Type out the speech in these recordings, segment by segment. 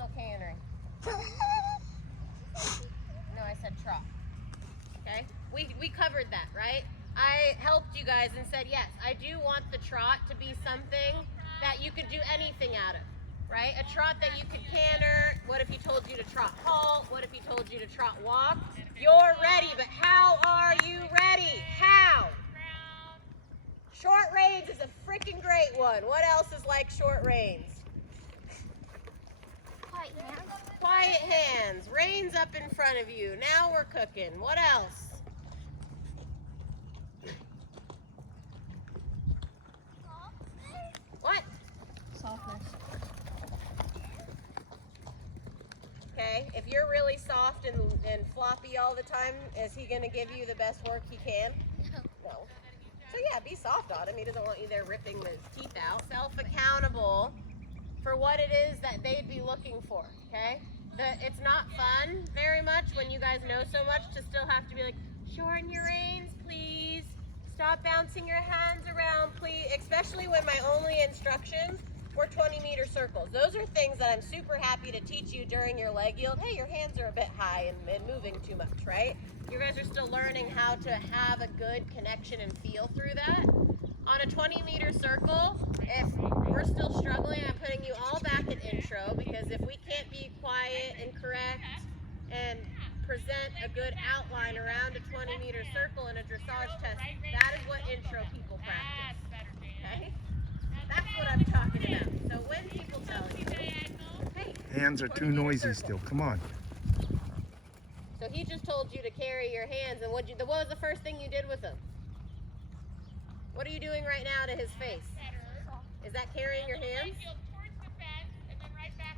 still cantering? No, I said trot. Okay? We covered that, right? I helped you guys and said, yes, I do want the trot to be something that you could do anything out of, right? A trot that you could canter. What if he told you to trot halt? What if he told you to trot walk? You're ready, but how are you ready? How? Short reins is a freaking great one. What else is like short reins? Quiet hands. Quiet hands. Reins up in front of you. Now we're cooking. What else? What? Softness. Okay, if you're really soft and floppy all the time, is he going to give you the best work he can? No. So yeah, be soft on him. He doesn't want you there ripping his teeth out. Self-accountable for what it is that they'd be looking for, okay? It's not fun very much when you guys know so much to still have to be like, shorten your reins, please. Stop bouncing your hands around, please. Especially when my only instructions were 20-meter circles. Those are things that I'm super happy to teach you during your leg yield. Hey, your hands are a bit high and moving too much, right? You guys are still learning how to have a good connection and feel through that. On a 20-meter circle, if we're still struggling, I'm putting you all back at intro, because if we can't be quiet and correct and present a good outline around a 20-meter circle in a dressage test, that is what intro people practice, okay? That's what I'm talking about. So when people tell you, hey, hands are too noisy still. Come on. So he just told you to carry your hands, and what was the first thing you did with him? What are you doing right now to his face? Is that carrying your hands?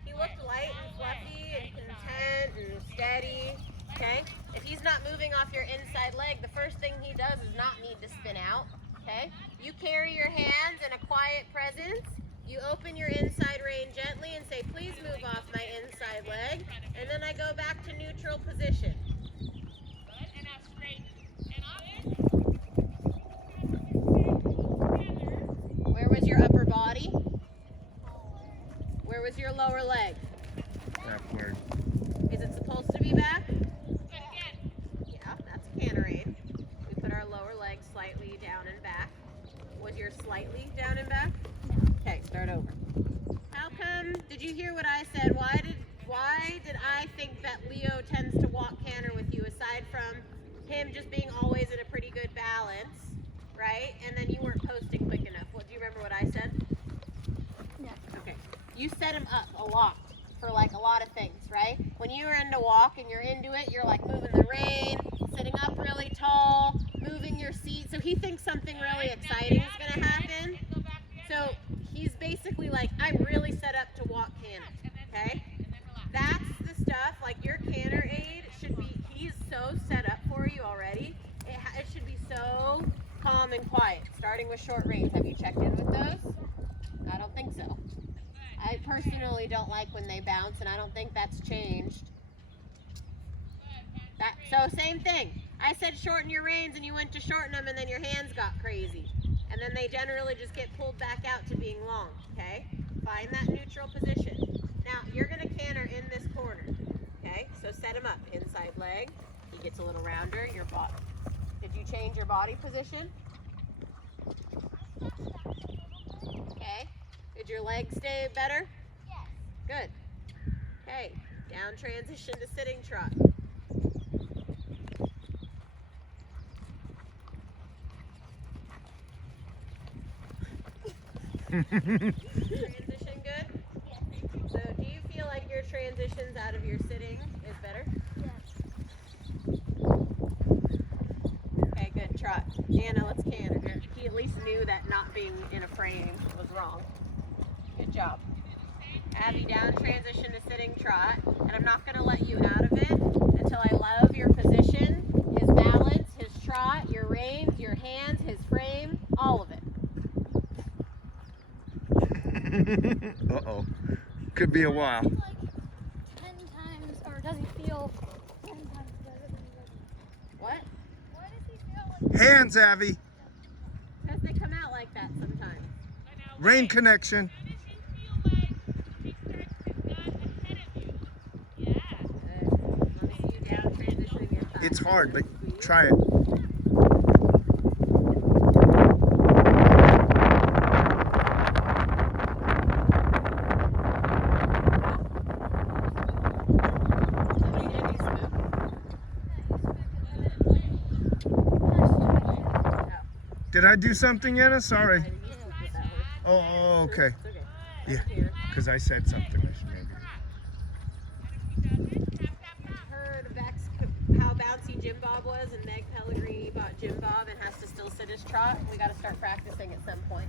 He looked light and fluffy and content and steady. Okay? If he's not moving off your inside leg, the first thing he does is not need to spin out. Okay? You carry your hands in a quiet presence. You open your inside rein gently and say, please move off my inside leg. And then I go back to neutral position. Where was your upper body? Where was your lower leg? Backward. Is it supposed to be back? Yeah, that's a canter aid. We put our lower leg slightly down and back. Was yours slightly down and back? Okay, start over. How come, did you hear what I said? Why did I think that Leo tends to walk canter with you, aside from him just being always in a pretty good balance, right? And then you weren't posting quick enough. What, do you remember what I said? Yeah. Okay. You set him up a lot for like a lot of things, right? When you're into walk and you're into it, you're like moving the rein, sitting up really tall, moving your seat. So he thinks something really exciting is going to happen. So he's basically like, I'm really set up to walk canter, okay? That's the stuff, like your canter aid should be, he's so set up for you already. It should be so calm and quiet, starting with short reins. Have you checked in with those? I don't think so. I personally don't like when they bounce, and I don't think that's changed. So same thing. I said shorten your reins, and you went to shorten them, and then your hands got crazy. And then they generally just get pulled back out to being long, okay? Find that neutral position. Now, you're going to canter in this corner, okay? So set him up. Inside leg. He gets a little rounder. Your bottom. Did you change your body position? Okay. Did your leg stay better? Yes. Good. Okay. Down transition to sitting trot. Transition good? Yes. So do you feel like your transitions out of your sitting is better? Yes. Okay, good. Trot. Anna, let's canter. He at least knew that not being in a frame was wrong. Good job. Abby, down transition to sitting trot. And I'm not going to let you out of it until I love your position, his balance, his trot, your reins, your hands, his frame, all of it. Uh-oh. Could be a while. Like 10 times, or does he feel 10 times better than he does? What? Why does he feel like Hands, Abby. Because they come out like that sometimes. Rein connection. It's hard, but try it. Did I do something, Anna? Sorry. Oh, okay. Yeah, because I said something. I should maybe. Heard how bouncy Jim Bob was, and Meg Pellegrini bought Jim Bob and has to still sit his trot. We got to start practicing at some point.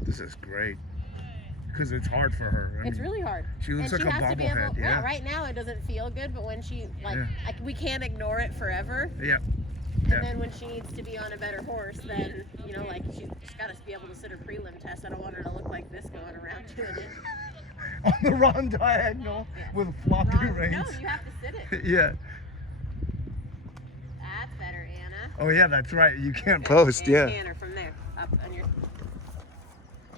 This is great. Because it's hard for her. It's really hard. She looks like a bobblehead. Yeah, right now it doesn't feel good, but when she, we can't ignore it forever. Yeah. And then when she needs to be on a better horse, then, you know, like, she's got to be able to sit her prelim test. I don't want her to look like this going around doing it. On the wrong diagonal with floppy reins. No, you have to sit it. Yeah. That's better, Anna. Oh, yeah, that's right. You can't post, yeah. Canter from there, up on your...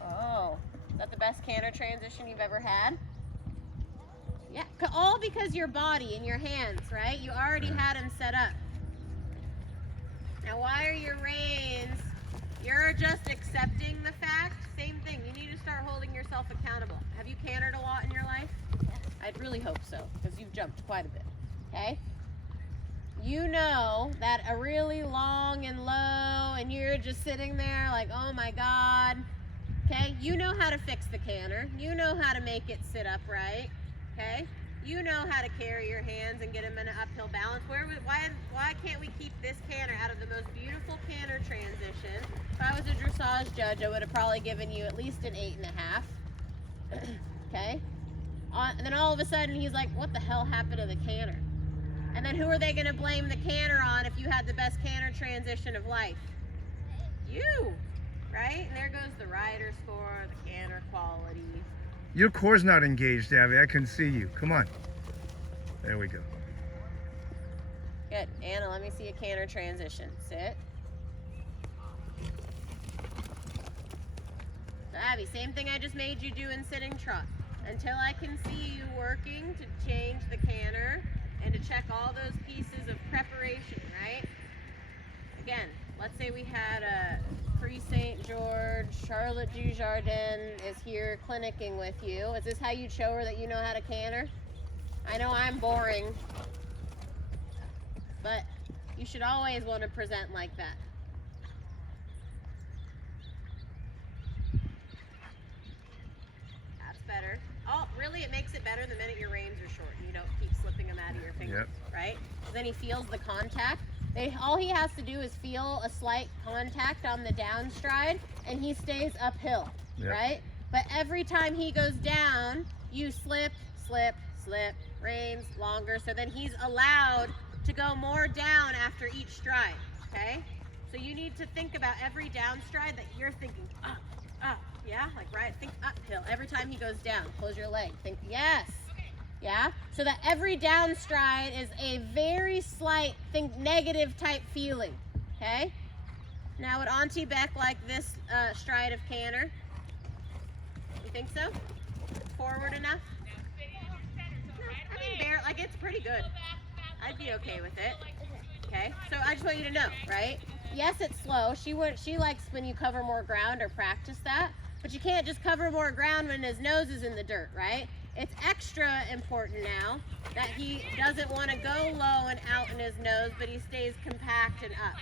Oh, is that the best canter transition you've ever had? Yeah, all because your body and your hands, right? You already had them set up. Now, why are your reins? You're just accepting the fact. Same thing. You need to start holding yourself accountable. Have you cantered a lot in your life? Yes. I'd really hope so, because you've jumped quite a bit. Okay? You know that a really long and low, and you're just sitting there like, oh my God. Okay? You know how to fix the canter. You know how to make it sit upright. Okay? You know how to carry your hands and get them in an uphill balance. Why can't we keep this canter out of the most beautiful canter transition? If I was a dressage judge, I would have probably given you at least an 8.5. Okay? And then all of a sudden he's like, what the hell happened to the canter? And then who are they going to blame the canter on if you had the best canter transition of life? You! Right? And there goes the rider score, the canter quality. Your core's not engaged, Abby. I can see you. Come on. There we go. Good. Anna, let me see a canter transition. Sit. So Abby, same thing I just made you do in sitting trot. Until I can see you working to change the canter and to check all those pieces of preparation, right? Again, let's say we had a St. George, Charlotte Dujardin is here clinicking with you. Is this how you'd show her that you know how to canter? I know I'm boring, but you should always want to present like that. That's better. Oh, really? It makes it better the minute your reins are short and you don't keep slipping them out of your fingers, right? Then he feels the contact. All he has to do is feel a slight contact on the downstride, and he stays uphill, right? But every time he goes down, you slip, slip, slip, reins longer, so then he's allowed to go more down after each stride, okay? So you need to think about every downstride that you're thinking up, up, yeah? Like, right, think uphill. Every time he goes down, close your leg, think, yes. Yeah, so that every downstride is a very slight, think negative type feeling, okay? Now would Auntie Beck like this stride of canter? You think so? Forward enough? No, I mean, like it's pretty good. I'd be okay with it, okay? So I just want you to know, right? Yes, it's slow. She likes when you cover more ground or practice that, but you can't just cover more ground when his nose is in the dirt, right? It's extra important now that he doesn't want to go low and out in his nose, but he stays compact and up.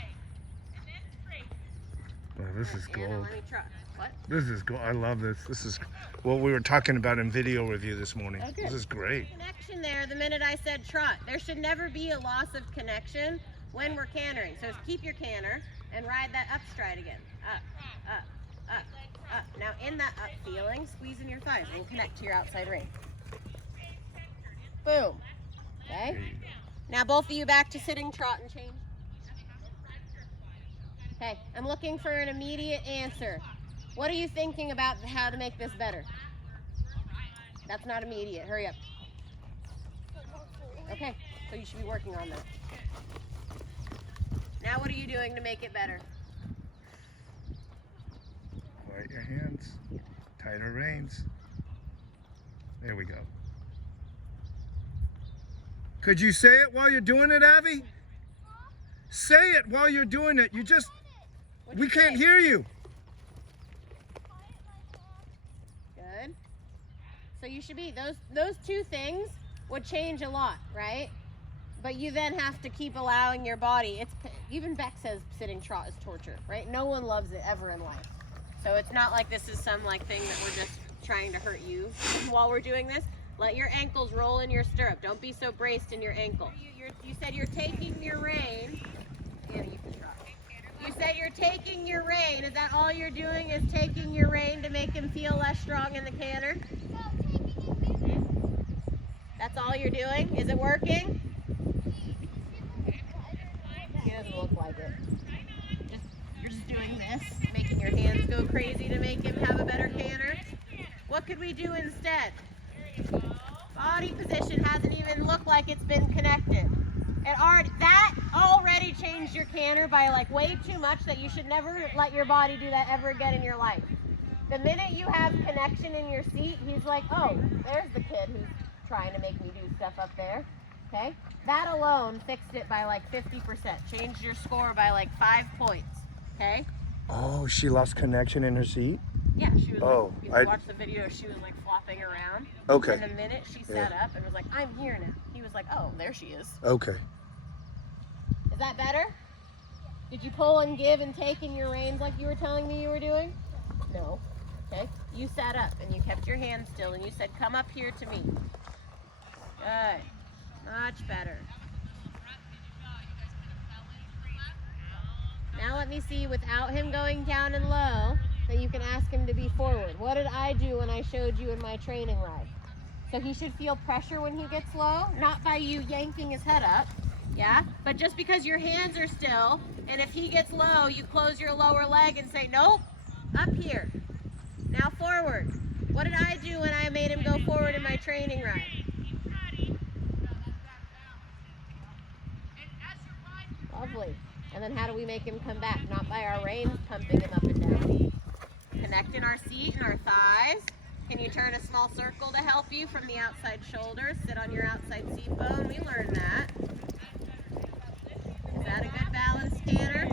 Wow, this is gold. Anna, let me try. What? This is gold. I love this. This is what we were talking about in video review this morning. Oh, this is great. Connection there the minute I said trot. There should never be a loss of connection when we're cantering. So keep your canter and ride that up stride again. Up, up, up. Up. Now in that up feeling, squeezing your thighs will connect to your outside rein. Boom. Okay. Now both of you back to sitting trot and change. Okay, I'm looking for an immediate answer. What are you thinking about how to make this better? That's not immediate. Hurry up. Okay, so you should be working on that. Now what are you doing to make it better? Quiet your hands. Tighter reins. There we go. Could you say it while you're doing it, Abby? Say it while you're doing it. We can't hear you. Good. So you should be, those two things would change a lot, right? But you then have to keep allowing your body. Even Beck says sitting trot is torture, right? No one loves it ever in life. So it's not like this is some like thing that we're just trying to hurt you while we're doing this. Let your ankles roll in your stirrup. Don't be so braced in your ankle. You said you're taking your rein. Yeah, you can trot. You said you're taking your rein. Is that all you're doing, is taking your rein to make him feel less strong in the canter? That's all you're doing? Is it working? He doesn't look like it. You're just doing this, making your hands go crazy to make him have a better canter. What could we do instead? Body position hasn't even looked like it's been connected. That already changed your canter by like way too much, that you should never let your body do that ever again in your life. The minute you have connection in your seat, he's like, oh, there's the kid who's trying to make me do stuff up there. Okay? That alone fixed it by like 50%. Changed your score by like 5 points. Okay? Oh, she lost connection in her seat? Yeah, she was Oh, if you watch the video, she was like flopping around. Okay. And the minute she sat up and was like, I'm here now, he was like, oh, there she is. Okay. Is that better? Did you pull and give and take in your reins like you were telling me you were doing? No. Okay. You sat up and you kept your hands still and you said, come up here to me. Good. Much better. Now let me see, without him going down and low, that you can ask him to be forward. What did I do when I showed you in my training ride? So he should feel pressure when he gets low, not by you yanking his head up, yeah? But just because your hands are still, and if he gets low, you close your lower leg and say, nope, up here. Now forward. What did I do when I made him go forward in my training ride? Lovely. And then how do we make him come back? Not by our reins pumping him up and down. Connect in our seat and our thighs. Can you turn a small circle to help you from the outside shoulder? Sit on your outside seat bone. We learned that. Is that a good balanced canter?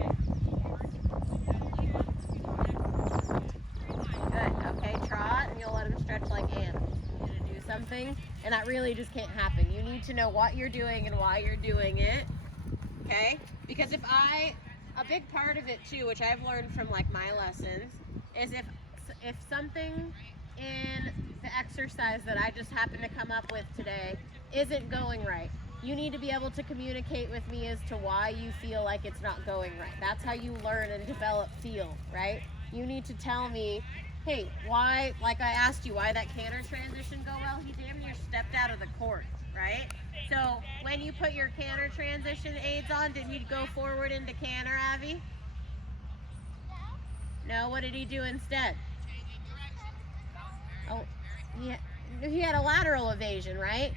Good. Okay, trot, and you'll let him stretch like Anna. You're going to do something, and that really just can't happen. You need to know what you're doing and why you're doing it. Okay? Because a big part of it too, which I've learned from like my lessons, is if something in the exercise that I just happened to come up with today isn't going right, you need to be able to communicate with me as to why you feel like it's not going right. That's how you learn and develop feel, right? You need to tell me, hey, why, like I asked you, why that canter transition go well? He damn near stepped out of the court, right? So when you put your canter transition aids on, did he go forward into canter, Abby? No, what did he do instead? Oh, he had a lateral evasion, right?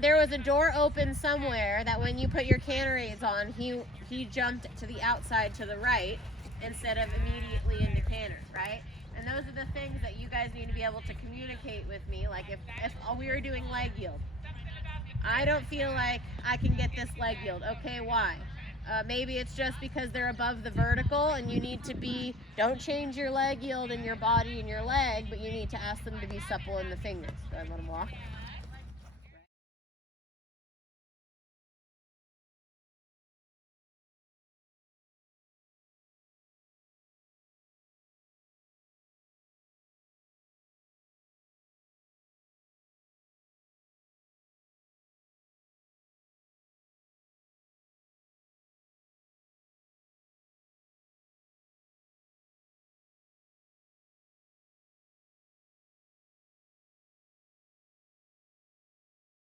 There was a door open somewhere that when you put your canter aids on, he jumped to the outside to the right instead of immediately into canter, right? And those are the things that you guys need to be able to communicate with me. Like if we were doing leg yield, I don't feel like I can get this leg yield. Okay, why? Maybe it's just because they're above the vertical and you need to don't change your leg yield in your body and your leg, but you need to ask them to be supple in the fingers. Go ahead, let them walk.